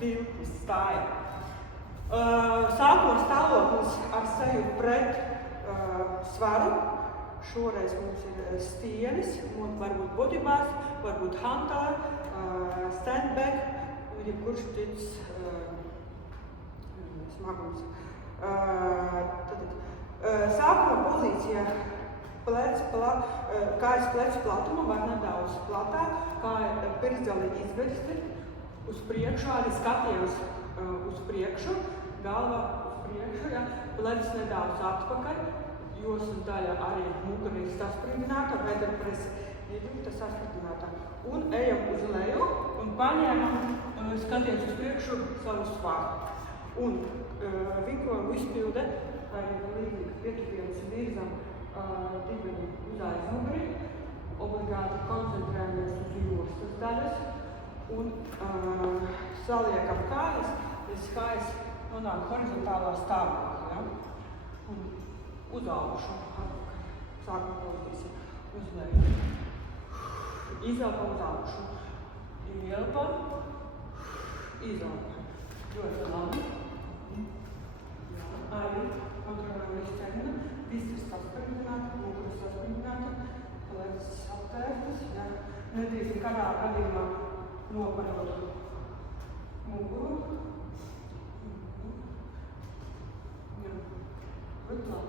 vilklis stāja. Sākuma stāvoklis ar seju pret svaru. Šoreiz mums ir stienis, varbūt bodybars, varbūt hantāri, standback, jebkurš cits smagums. Sākuma pozīcija kājas plecu platuma var nedaudz platāk, kāja pirkstgali izvērsti uz priekšu, arī skatījums uz priekšu, galva uz priekšu, ja, plecs nedaudz atpakaļ, joslas daļa arī mugura ir sasprindzināta, vēderprese iejūta sasprindzināta. Un ejam uz leju un paņēmam, skaties uz priekšu savu svāru. Un vingrojumu izpilde arī līdzīgi pietuvienas virzam dibeni uz aizmuguri, obligāti koncentrējamies uz joslas daļas un saliekam kājas, līdz kājas nonāk horizontālā stāvoklī. Ja? Un uz augšu, atpakaļ. Sākam pozīciju uz leju. Izelpam uz augšu. Ielpam, izelpam. Ļoti labi. Arī kontrolējam izķermeni. Viss ir sasprindzināti, mugura sasprindzināta, plecs aptērtas. Ja? Nedrīkst kādā gadījumā noparot muguru. Jā. Ļoti labi.